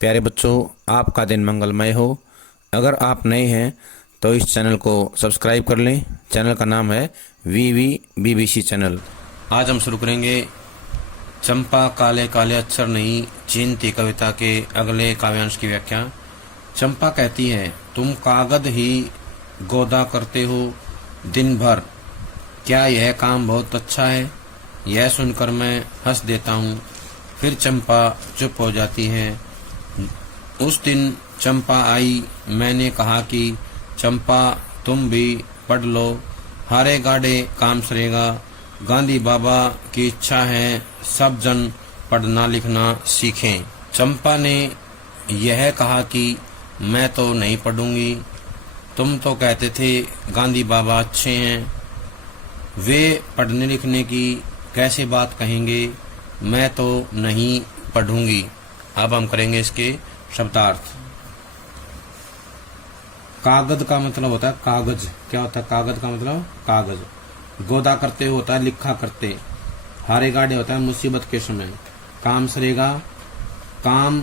प्यारे बच्चों, आपका दिन मंगलमय हो। अगर आप नए हैं तो इस चैनल को सब्सक्राइब कर लें। चैनल का नाम है VVBBC चैनल। आज हम शुरू करेंगे चंपा काले काले अक्षर नहीं चीनती कविता के अगले काव्यांश की व्याख्या। चंपा कहती है, तुम कागज ही गोदा करते हो दिन भर, क्या यह काम बहुत अच्छा है? यह सुनकर मैं हंस देता हूँ। फिर चंपा चुप हो जाती है। उस दिन चंपा आई, मैंने कहा कि चंपा तुम भी पढ़ लो, हारे गाड़े काम सरेगा। गांधी बाबा की इच्छा है सब जन पढ़ना लिखना सीखें। चंपा ने यह कहा कि मैं तो नहीं पढ़ूंगी, तुम तो कहते थे गांधी बाबा अच्छे हैं, वे पढ़ने लिखने की कैसे बात कहेंगे, मैं तो नहीं पढ़ूंगी। अब हम करेंगे इसके शब्दार्थ। कागज का मतलब होता है कागज। क्या होता है कागज का मतलब? कागज। गोदा करते होता है लिखा करते। हारे गाड़े होता है मुसीबत के समय। काम सरेगा, काम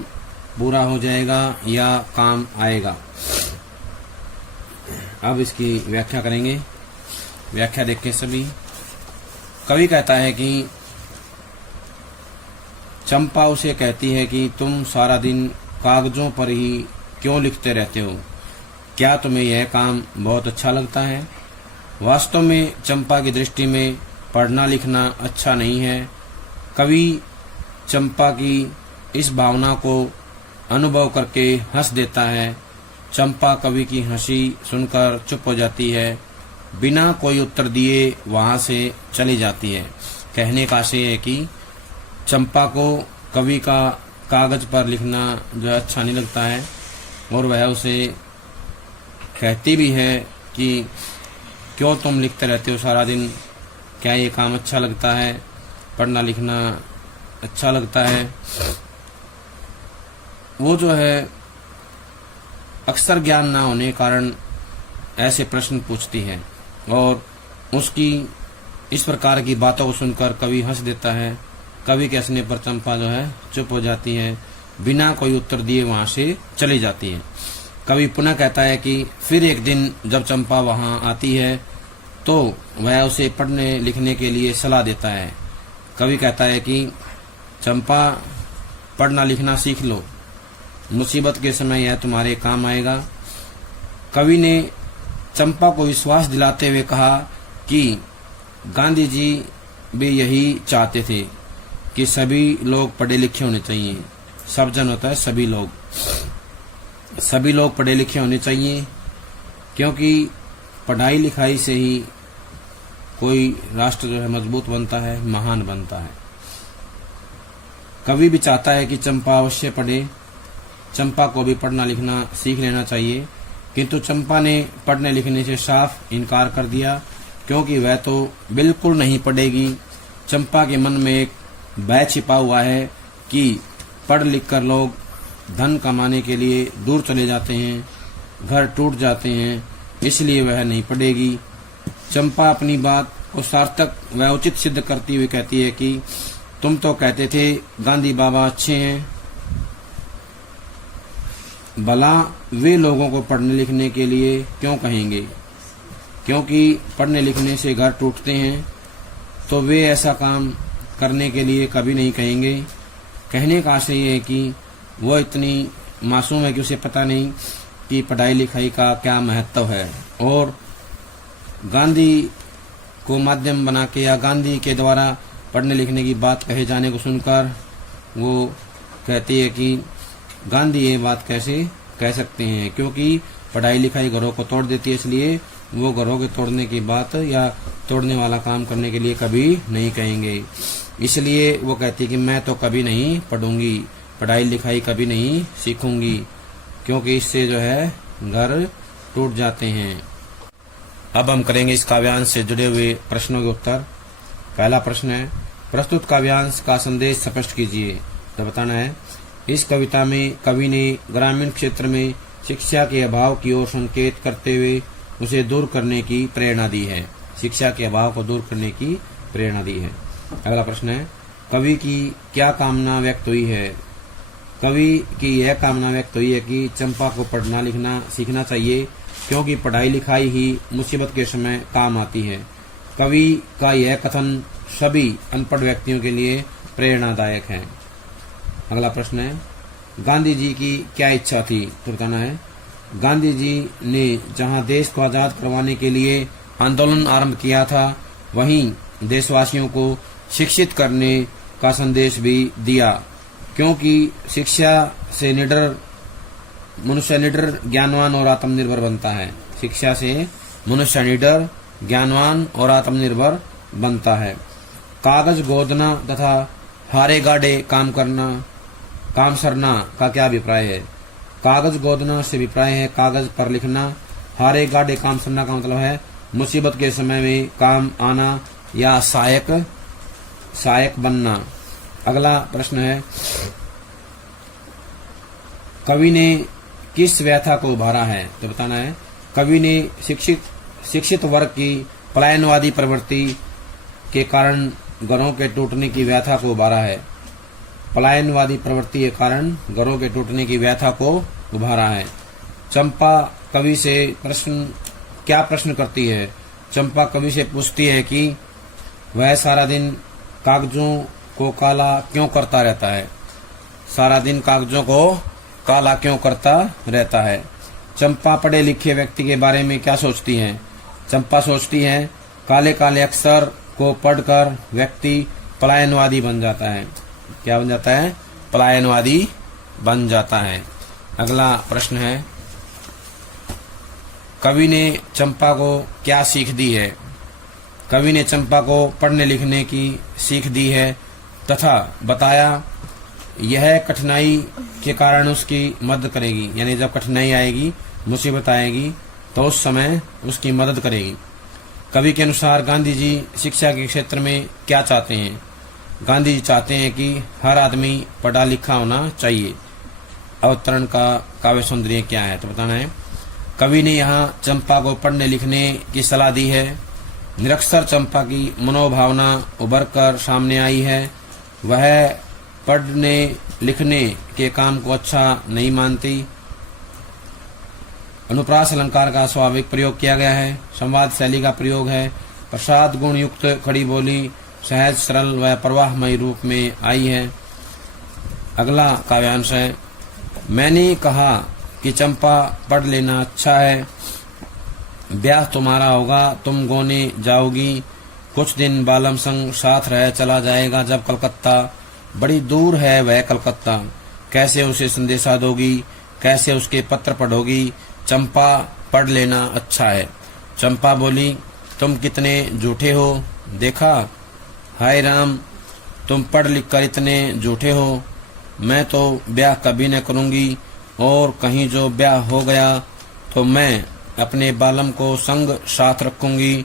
पूरा हो जाएगा या काम आएगा। अब इसकी व्याख्या करेंगे। व्याख्या देखें सभी। कवि कहता है कि चंपा उसे कहती है कि तुम सारा दिन कागजों पर ही क्यों लिखते रहते हो? क्या तुम्हें यह काम बहुत अच्छा लगता है? वास्तव में चंपा की दृष्टि में पढ़ना लिखना अच्छा नहीं है। कवि चंपा की इस भावना को अनुभव करके हंस देता है। चंपा कवि की हंसी सुनकर चुप हो जाती है, बिना कोई उत्तर दिए वहां से चली जाती है। कहने का आशय है कि चंपा को कवि का कागज पर लिखना जो अच्छा नहीं लगता है और वह उसे कहती भी है कि क्यों तुम लिखते रहते हो सारा दिन, क्या ये काम अच्छा लगता है? पढ़ना लिखना अच्छा लगता है? वो जो है अक्सर ज्ञान ना होने के कारण ऐसे प्रश्न पूछती है और उसकी इस प्रकार की बातों को सुनकर कवि हंस देता है। कवि के हंसने पर चंपा जो है चुप हो जाती है, बिना कोई उत्तर दिए वहां से चली जाती है। कवि पुनः कहता है कि फिर एक दिन जब चंपा वहां आती है तो वह उसे पढ़ने लिखने के लिए सलाह देता है। कवि कहता है कि चंपा पढ़ना लिखना सीख लो, मुसीबत के समय यह तुम्हारे काम आएगा। कवि ने चंपा को विश्वास दिलाते हुए कहा कि गांधी जी भी यही चाहते थे कि सभी लोग पढ़े लिखे होने चाहिए। सब जन होता है सभी लोग पढ़े लिखे होने चाहिए, क्योंकि पढ़ाई लिखाई से ही कोई राष्ट्र जो है मजबूत बनता है, महान बनता है। कवि भी चाहता है कि चंपा अवश्य पढ़े, चंपा को भी पढ़ना लिखना सीख लेना चाहिए, किंतु चंपा ने पढ़ने लिखने से साफ इनकार कर दिया, क्योंकि वह तो बिल्कुल नहीं पढ़ेगी। चंपा के मन में एक भय छिपा हुआ है कि पढ़ लिख कर लोग धन कमाने के लिए दूर चले जाते हैं, घर टूट जाते हैं, इसलिए वह नहीं पढ़ेगी। चंपा अपनी बात को सार्थक व उचित सिद्ध करती हुई कहती है कि तुम तो कहते थे गांधी बाबा अच्छे हैं, भला वे लोगों को पढ़ने लिखने के लिए क्यों कहेंगे? क्योंकि पढ़ने लिखने से घर टूटते हैं, तो वे ऐसा काम करने के लिए कभी नहीं कहेंगे। कहने का आशय ये है कि वो इतनी मासूम है कि उसे पता नहीं कि पढ़ाई लिखाई का क्या महत्व है, और गांधी को माध्यम बना के या गांधी के द्वारा पढ़ने लिखने की बात कहे जाने को सुनकर वो कहती है कि गांधी ये बात कैसे कह सकते हैं, क्योंकि पढ़ाई लिखाई घरों को तोड़ देती है, इसलिए वो घरों के तोड़ने की बात या तोड़ने वाला काम करने के लिए कभी नहीं कहेंगे। इसलिए वो कहती है कि मैं तो कभी नहीं पढ़ूंगी, पढ़ाई लिखाई कभी नहीं सीखूंगी, क्योंकि इससे जो है घर टूट जाते हैं। अब हम करेंगे इस काव्यांश से जुड़े हुए प्रश्नों के उत्तर। पहला प्रश्न है, प्रस्तुत काव्यांश का संदेश स्पष्ट कीजिए। तो बताना है, इस कविता में कवि ने ग्रामीण क्षेत्र में शिक्षा के अभाव की ओर संकेत करते हुए उसे दूर करने की प्रेरणा दी है। शिक्षा के अभाव को दूर करने की प्रेरणा दी है। अगला प्रश्न है, कवि की क्या कामना व्यक्त हुई है? कवि की यह कामना व्यक्त हुई है कि चंपा को पढ़ना लिखना सीखना चाहिए, क्योंकि पढ़ाई लिखाई ही मुसीबत के समय काम आती है। कवि का यह कथन सभी अनपढ़ व्यक्तियों के लिए प्रेरणादायक है। अगला प्रश्न है, गांधी जी की क्या इच्छा थी? तो बताना है, गांधी जी ने जहां देश को आजाद करवाने के लिए आंदोलन आरंभ किया था, वहीं देशवासियों को शिक्षित करने का संदेश भी दिया, क्योंकि शिक्षा से मनुष्य निडर, ज्ञानवान और आत्मनिर्भर बनता है। शिक्षा से मनुष्य निडर, ज्ञानवान और आत्मनिर्भर बनता है। कागज गोदना तथा हारे गाड़े काम सरना का क्या अभिप्राय है? कागज गोदना से अभिप्राय है कागज पर लिखना। हारे गाड़े काम सरना का मतलब है मुसीबत के समय में काम आना या सहायक बनना। अगला प्रश्न है, कवि ने किस व्यथा को उभारा है? तो बताना है, कवि ने शिक्षित वर्ग की पलायनवादी प्रवृत्ति के कारण घरों के टूटने की व्यथा को उभारा है। पलायनवादी प्रवृत्ति के कारण घरों के टूटने की व्यथा को उभारा है। चंपा कवि से क्या प्रश्न करती है? चंपा कवि से पूछती है कि वह सारा दिन कागजों को काला क्यों करता रहता है। सारा दिन कागजों को काला क्यों करता रहता है। चंपा पढ़े लिखे व्यक्ति के बारे में क्या सोचती है? चंपा सोचती है काले काले अक्षर को पढ़कर व्यक्ति पलायनवादी बन जाता है। क्या बन जाता है? पलायनवादी बन जाता है। अगला प्रश्न है, कवि ने चंपा को क्या सीख दी है? कवि ने चंपा को पढ़ने लिखने की सीख दी है तथा बताया यह कठिनाई के कारण उसकी मदद करेगी, यानी जब कठिनाई आएगी, मुसीबत आएगी तो उस समय उसकी मदद करेगी। कवि के अनुसार गांधी जी शिक्षा के क्षेत्र में क्या चाहते हैं? गांधी जी चाहते हैं कि हर आदमी पढ़ा लिखा होना चाहिए। अवतरण का काव्य सौंदर्य क्या है? तो बताना है, कवि ने यहाँ चंपा को पढ़ने लिखने की सलाह दी है। निरक्षर चंपा की मनोभावना उभर कर सामने आई है। वह पढ़ने लिखने के काम को अच्छा नहीं मानती। अनुप्रास अलंकार का स्वाभाविक प्रयोग किया गया है। संवाद शैली का प्रयोग है। प्रसाद गुण युक्त खड़ी बोली सहज सरल व प्रवाहमय रूप में आई है। अगला काव्यांश है, मैंने कहा कि चंपा पढ़ लेना अच्छा है। ब्याह तुम्हारा होगा, तुम गोने जाओगी। कुछ दिन बालम संग साथ रह चला जाएगा। जब कलकत्ता, बड़ी दूर है वह कलकत्ता। कैसे उसे संदेशा दोगी, कैसे उसके पत्र पढ़ोगी। चंपा पढ़ लेना अच्छा है। चंपा बोली, तुम कितने झूठे हो, देखा? हाय राम, तुम पढ़ लिख कर इतने झूठे हो। मैं तो ब्याह कभी न करूंगी, और कहीं जो ब्याह हो गया तो मैं अपने बालम को संग साथ रखूंगी।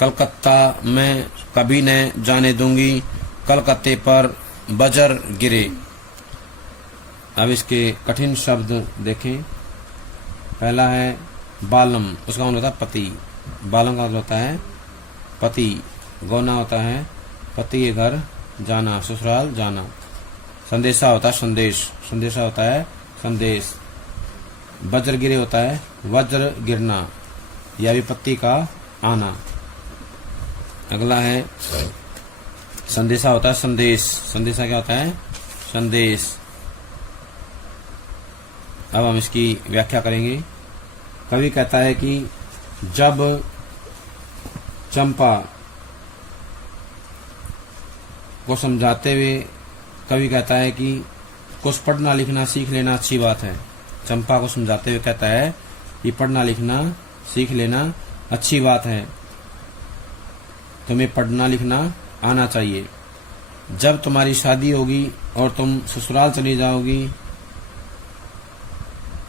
कलकत्ता मैं कभी न जाने दूंगी। कलकत्ते पर बजर गिरे। अब इसके कठिन शब्द देखें। पहला है बालम, उसका मतलब होता है पति। बालम का मतलब होता है पति। गौना होता है पति के घर जाना, ससुराल जाना। संदेशा होता है संदेश, संदेशा होता है संदेश। वज्र गिरे होता है वज्र गिरना या विपत्ति का आना। अगला है संदेशा होता है संदेश। संदेशा क्या होता है? संदेश। अब हम इसकी व्याख्या करेंगे। कवि कहता है कि जब चंपा को समझाते हुए कवि कहता है कि कुछ पढ़ना लिखना सीख लेना अच्छी बात है। चंपा को समझाते हुए कहता है कि पढ़ना लिखना सीख लेना अच्छी बात है, तुम्हें पढ़ना लिखना आना चाहिए। जब तुम्हारी शादी होगी और तुम ससुराल चली जाओगी,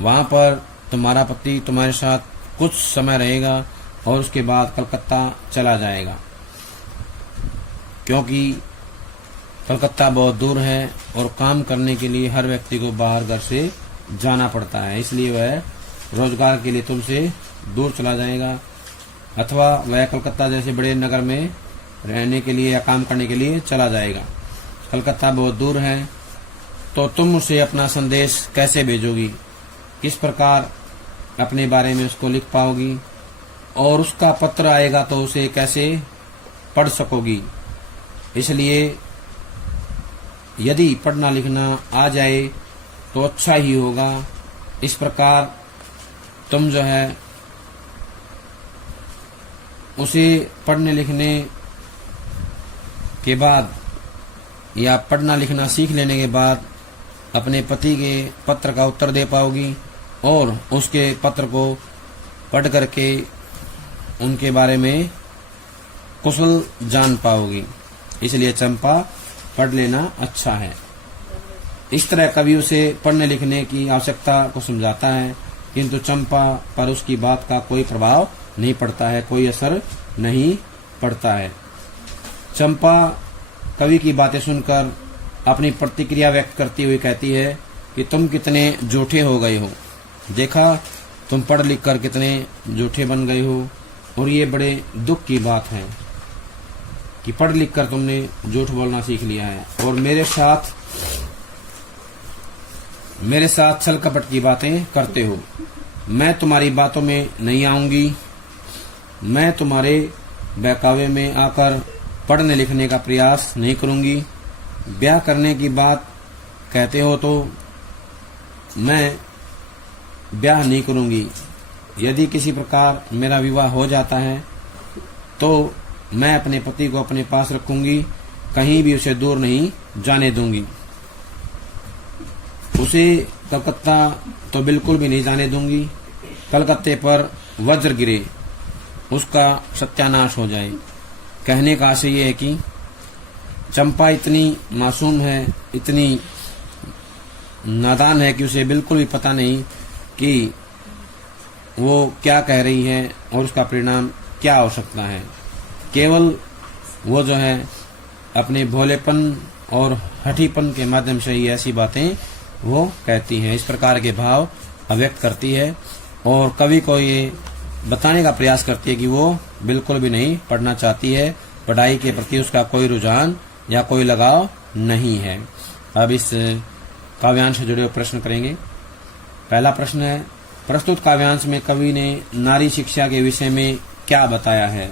वहां पर तुम्हारा पति तुम्हारे साथ कुछ समय रहेगा और उसके बाद कलकत्ता चला जाएगा, क्योंकि कलकत्ता बहुत दूर है और काम करने के लिए हर व्यक्ति को बाहर घर से जाना पड़ता है। इसलिए वह रोजगार के लिए तुमसे दूर चला जाएगा, अथवा वह कलकत्ता जैसे बड़े नगर में रहने के लिए या काम करने के लिए चला जाएगा। कलकत्ता बहुत दूर है, तो तुम उसे अपना संदेश कैसे भेजोगी, किस प्रकार अपने बारे में उसको लिख पाओगी, और उसका पत्र आएगा तो उसे कैसे पढ़ सकोगी। इसलिए यदि पढ़ना लिखना आ जाए तो अच्छा ही होगा। इस प्रकार तुम जो है उसे पढ़ने लिखने के बाद या पढ़ना लिखना सीख लेने के बाद अपने पति के पत्र का उत्तर दे पाओगी और उसके पत्र को पढ़ करके उनके बारे में कुशल जान पाओगी। इसलिए चंपा पढ़ लेना अच्छा है। इस तरह कवि उसे पढ़ने लिखने की आवश्यकता को समझाता है, किंतु चंपा पर उसकी बात का कोई प्रभाव नहीं पड़ता है, कोई असर नहीं पड़ता है। चंपा कवि की बातें सुनकर अपनी प्रतिक्रिया व्यक्त करती हुई कहती है कि तुम कितने झूठे हो गए हो, देखा तुम पढ़ लिख कर कितने झूठे बन गए हो, और ये बड़े दुख की बात है कि पढ़ लिख कर तुमने झूठ बोलना सीख लिया है और मेरे साथ छल कपट की बातें करते हो। मैं तुम्हारी बातों में नहीं आऊंगी, मैं तुम्हारे बहकावे में आकर पढ़ने लिखने का प्रयास नहीं करूंगी। ब्याह करने की बात कहते हो तो मैं ब्याह नहीं करूंगी। यदि किसी प्रकार मेरा विवाह हो जाता है तो मैं अपने पति को अपने पास रखूंगी, कहीं भी उसे दूर नहीं जाने दूंगी। उसे कलकत्ता तो बिल्कुल भी नहीं जाने दूंगी। कलकत्ते पर वज्र गिरे, उसका सत्यानाश हो जाए। कहने का आशय ये है कि चंपा इतनी मासूम है, इतनी नादान है कि उसे बिल्कुल भी पता नहीं कि वो क्या कह रही है और उसका परिणाम क्या हो सकता है। केवल वो जो है अपने भोलेपन और हठीपन के माध्यम से ही ऐसी बातें वो कहती हैं, इस प्रकार के भाव अभिव्यक्त करती है और कवि को ये बताने का प्रयास करती है कि वो बिल्कुल भी नहीं पढ़ना चाहती है, पढ़ाई के प्रति उसका कोई रुझान या कोई लगाव नहीं है। अब इस काव्यांश से जुड़े हुए प्रश्न करेंगे। पहला प्रश्न है, प्रस्तुत काव्यांश में कवि ने नारी शिक्षा के विषय में क्या बताया है।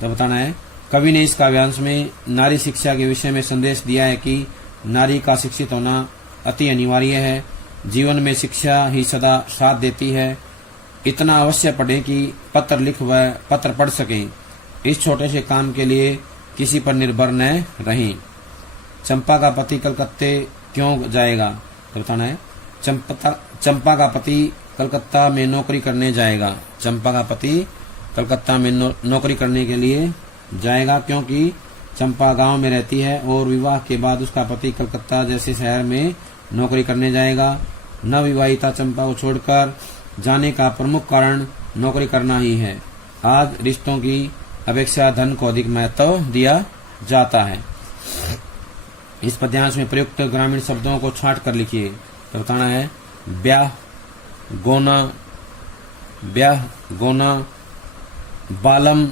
तो बताना है, कवि ने इस काव्यांश में नारी शिक्षा के विषय में संदेश दिया है कि नारी का शिक्षित होना अति अनिवार्य है। जीवन में शिक्षा ही सदा साथ देती है। इतना अवश्य पढ़ें कि पत्र लिख व पत्र पढ़ सकें। इस छोटे से काम के लिए किसी पर निर्भर न रहें। चंपा का पति कलकत्ते क्यों जाएगा। तो बताना है, चंपा का पति कलकत्ता में नौकरी करने जाएगा। चंपा का पति कलकत्ता में नौकरी करने के लिए जाएगा क्योंकि चंपा गांव में रहती है और विवाह के बाद उसका पति कलकत्ता जैसे शहर में नौकरी करने जाएगा। नवविवाहिता चंपा को छोड़कर जाने का प्रमुख कारण नौकरी करना ही है। आज रिश्तों की अपेक्षा धन को अधिक महत्व दिया जाता है। इस पद्यांश में प्रयुक्त ग्रामीण शब्दों को छांट कर लिखिए। तो बताना है, ब्याह गोना, बालम,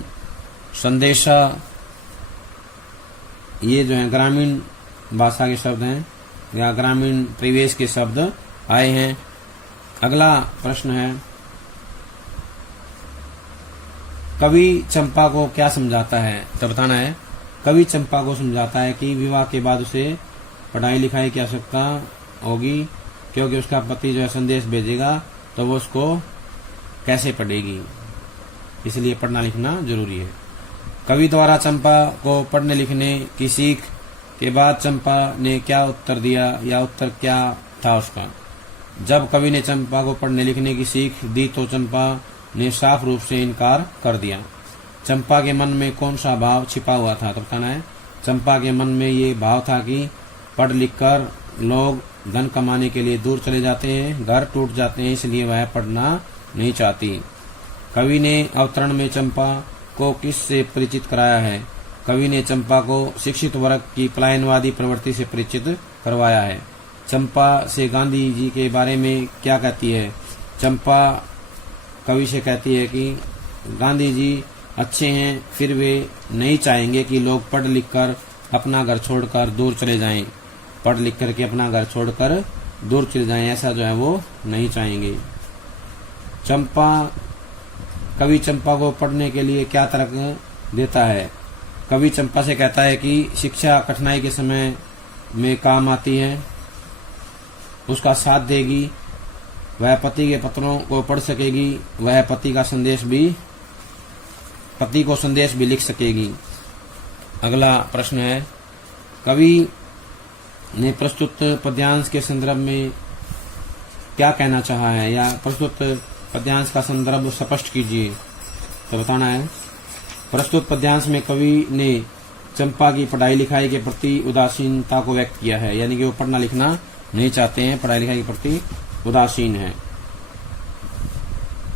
संदेशा, ये जो है ग्रामीण भाषा के शब्द हैं या ग्रामीण परिवेश के शब्द आए हैं। अगला प्रश्न है, कवि चंपा को क्या समझाता है। तो बताना है, कवि चंपा को समझाता है कि विवाह के बाद उसे पढ़ाई लिखाई की आवश्यकता होगी, क्योंकि उसका पति जो है संदेश भेजेगा तो वो उसको कैसे पढ़ेगी, इसलिए पढ़ना लिखना जरूरी है। कवि द्वारा चंपा को पढ़ने लिखने की सीख के बाद चंपा ने क्या उत्तर दिया या उत्तर क्या था उसका। जब कवि ने चंपा को पढ़ने लिखने की सीख दी तो चंपा ने साफ रूप से इनकार कर दिया। चंपा के मन में कौन सा भाव छिपा हुआ था। तो कहना है, चंपा के मन में ये भाव था कि पढ़ लिख कर लोग धन कमाने के लिए दूर चले जाते हैं, घर टूट जाते हैं, इसलिए वह पढ़ना नहीं चाहती। कवि ने अवतरण में चंपा को किस से परिचित कराया है। कवि ने चंपा को शिक्षित वर्ग की पलायनवादी प्रवृत्ति से परिचित करवाया है। चंपा से गांधी जी के बारे में क्या कहती है। चंपा कवि से कहती है कि गांधी जी अच्छे हैं, फिर वे नहीं चाहेंगे कि लोग पढ़ लिख कर अपना घर छोड़कर दूर चले जाएं। पढ़ लिख करके अपना घर छोड़कर दूर चले जाएं, ऐसा जो है वो नहीं चाहेंगे। कवि चंपा को पढ़ने के लिए क्या तर्क देता है? कवि चंपा से कहता है कि शिक्षा कठिनाई के समय में काम आती है, उसका साथ देगी, वह पति के पत्रों को पढ़ सकेगी, वह पति को संदेश भी लिख सकेगी। अगला प्रश्न है, कवि ने प्रस्तुत पद्यांश के संदर्भ में क्या कहना चाहा है, या प्रस्तुत पद्यांश का संदर्भ स्पष्ट कीजिए। तो बताना है, प्रस्तुत पद्यांश में कवि ने चंपा की पढ़ाई लिखाई के प्रति उदासीनता को व्यक्त किया है, यानी कि वो पढ़ना लिखना नहीं चाहते हैं, पढ़ाई लिखाई के प्रति उदासीन है।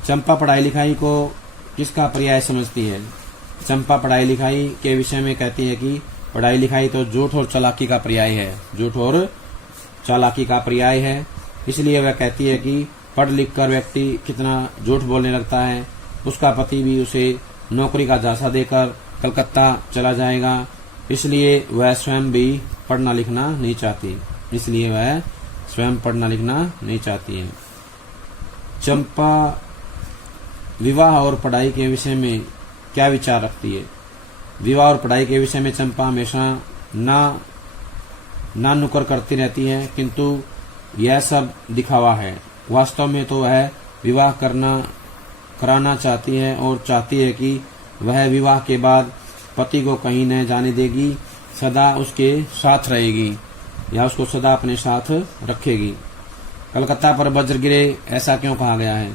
चंपा पढ़ाई लिखाई को किसका पर्याय समझती है? चंपा पढ़ाई लिखाई के विषय में कहती है कि पढ़ाई लिखाई तो झूठ और चालाकी का पर्याय है, झूठ और चालाकी का पर्याय है। इसलिए वह कहती है कि पढ़ लिख कर व्यक्ति कितना झूठ बोलने लगता है, उसका पति भी उसे नौकरी का झांसा देकर कलकत्ता चला जाएगा, इसलिए वह स्वयं भी पढ़ना लिखना नहीं चाहती, है। चंपा विवाह और पढ़ाई के विषय में क्या विचार रखती है? विवाह और पढ़ाई के विषय में चंपा हमेशा ना नुकर करती रहती है, किंतु यह सब दिखावा है। वास्तव में तो वह विवाह कराना चाहती है और चाहती है कि वह विवाह के बाद पति को कहीं न जाने देगी, सदा उसके साथ रहेगी या उसको सदा अपने साथ रखेगी। कलकत्ता पर वज्र गिरे, ऐसा क्यों कहा गया है?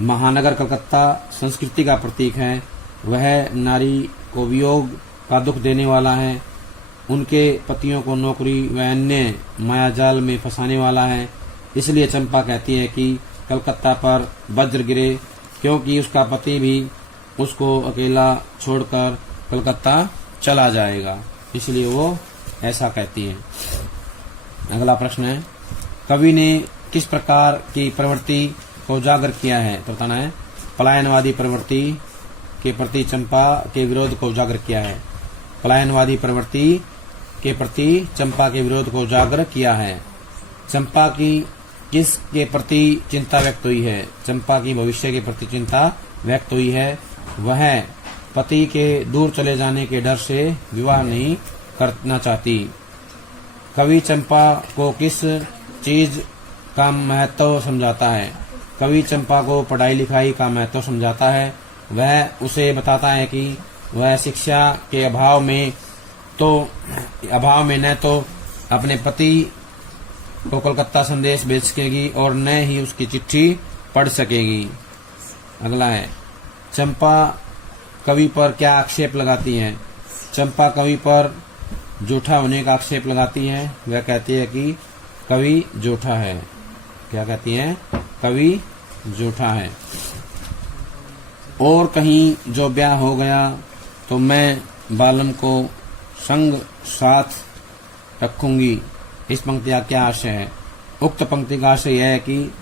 महानगर कलकत्ता संस्कृति का प्रतीक है, वह नारी को वियोग का दुख देने वाला है, उनके पतियों को नौकरी व अन्य मायाजाल में फंसाने वाला है। इसलिए चंपा कहती है कि कलकत्ता पर वज्र गिरे, क्योंकि उसका पति भी उसको अकेला छोड़कर कलकत्ता चला जाएगा, इसलिए वो ऐसा कहती है। अगला प्रश्न है, कवि ने किस प्रकार की प्रवृत्ति को उजागर किया है? तो बताना है, पलायनवादी प्रवृत्ति के प्रति चंपा के विरोध को उजागर किया है। पलायनवादी प्रवृत्ति के प्रति चंपा के विरोध को उजागर किया है। चंपा की किस के प्रति चिंता व्यक्त हुई है? चंपा की भविष्य के प्रति चिंता व्यक्त हुई है। वह पति के दूर चले जाने के डर से विवाह नहीं करना चाहती। कवि चंपा को किस चीज का महत्व समझाता है? कवि चंपा को पढ़ाई लिखाई का महत्व समझाता है। वह उसे बताता है कि वह शिक्षा के अभाव में न तो अपने पति को कलकत्ता संदेश भेज सकेगी और न ही उसकी चिट्ठी पढ़ सकेगी। अगला है, चंपा कवि पर क्या आक्षेप लगाती है? चंपा कवि पर झूठा होने का आक्षेप लगाती है। वह कहती है कि कवि झूठा है। क्या कहती है? कवि झूठा है। और कहीं जो ब्याह हो गया तो मैं बालम को संग साथ रखूंगी। इस पंक्ति का क्या आशय है? उक्त पंक्ति का आशय यह है कि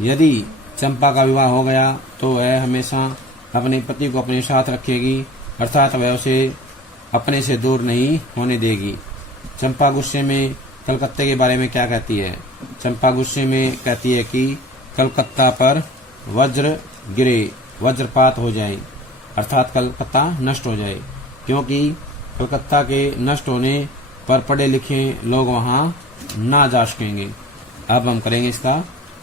यदि चंपा का विवाह हो गया तो वह हमेशा अपने पति को अपने साथ रखेगी, अर्थात वह उसे अपने से दूर नहीं होने देगी। चंपा गुस्से में कलकत्ते के बारे में क्या कहती है? चंपा गुस्से में कहती है कि कलकत्ता पर वज्र गिरे, वज्रपात हो जाए, अर्थात कलकत्ता नष्ट हो जाए, क्योंकि कलकत्ता के नष्ट होने पर पढ़े लिखे लोग वहां ना जा सकेंगे। अब हम करेंगे इसका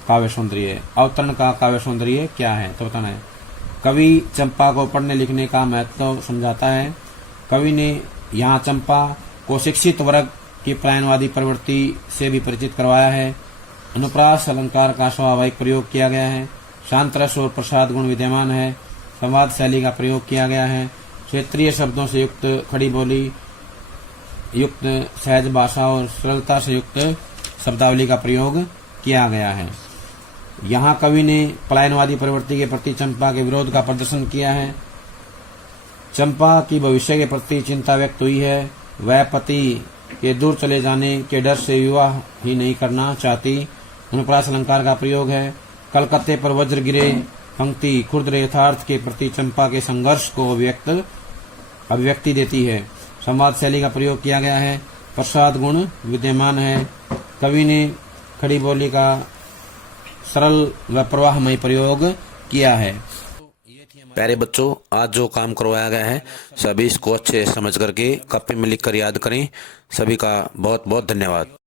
काव्य सौंदर्य। अवतरण का काव्य सौंदर्य क्या है? तो बताना है, कवि चंपा को पढ़ने लिखने का महत्व समझाता है। कवि ने यहाँ चंपा को शिक्षित वर्ग की पलायनवादी प्रवृत्ति से भी परिचित करवाया है। अनुप्रास अलंकार का स्वाभाविक प्रयोग किया गया है। शांत रस और प्रसाद गुण विद्यमान है। संवाद शैली का प्रयोग किया गया है। क्षेत्रीय शब्दों से युक्त खड़ी बोली युक्त सहज भाषा और सरलता से युक्त शब्दावली का प्रयोग किया गया है। यहाँ कवि ने पलायनवादी प्रवृत्ति के प्रति चंपा के विरोध का प्रदर्शन किया है। चंपा की भविष्य के प्रति चिंता व्यक्त हुई है। वह पति के दूर चले जाने के डर से विवाह ही नहीं करना चाहती। अनुप्रास अलंकार का प्रयोग है। कलकत्ते पर वज्र गिरे पंक्ति खुर्द यथार्थ के प्रति चंपा के संघर्ष को अभिव्यक्ति देती है। संवाद शैली का प्रयोग किया गया है। प्रसाद गुण विद्यमान है। कवि ने खड़ी बोली का सरल व प्रवाहमय प्रयोग किया है। प्यारे बच्चों, आज जो काम करवाया गया है सभी इसको अच्छे समझ करके कॉपी में लिख कर याद करें। सभी का बहुत बहुत धन्यवाद।